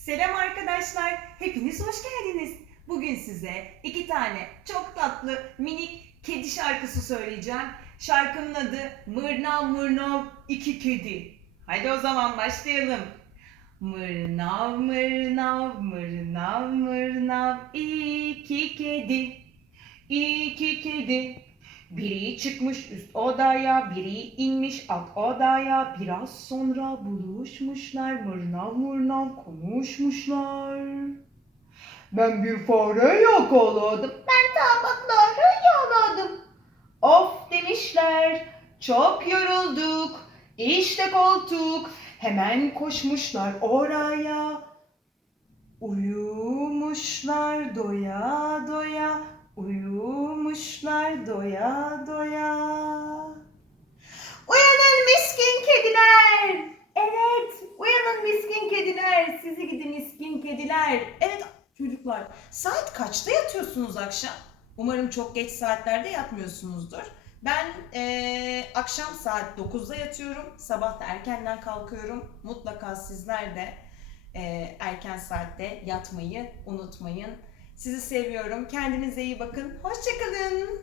Selam arkadaşlar, hepiniz hoş geldiniz. Bugün size iki tane çok tatlı minik kedi şarkısı söyleyeceğim. Şarkının adı Mırnav Mırnav İki Kedi. Hadi o zaman başlayalım. Mırnav mırnav mırnav mırnav iki kedi. İki kedi. Biri çıkmış üst odaya, biri inmiş alt odaya. Biraz sonra buluşmuşlar, mırnav mırnav konuşmuşlar. Ben bir fare yakaladım, ben tabakları yaladım. Of demişler, çok yorulduk, işte koltuk. Hemen koşmuşlar oraya. Uyumuşlar doya doya, uyumuşlar doya doya. Uyanın miskin kediler. Evet, uyanın miskin kediler. Sizi gidi miskin kediler. Evet çocuklar, saat kaçta yatıyorsunuz akşam? Umarım çok geç saatlerde yatmıyorsunuzdur. Ben eee, akşam saat 9'da yatıyorum. Sabah da erkenden kalkıyorum. Mutlaka sizler de eee, erken saatte yatmayı unutmayın. Sizi seviyorum. Kendinize iyi bakın. Hoşçakalın.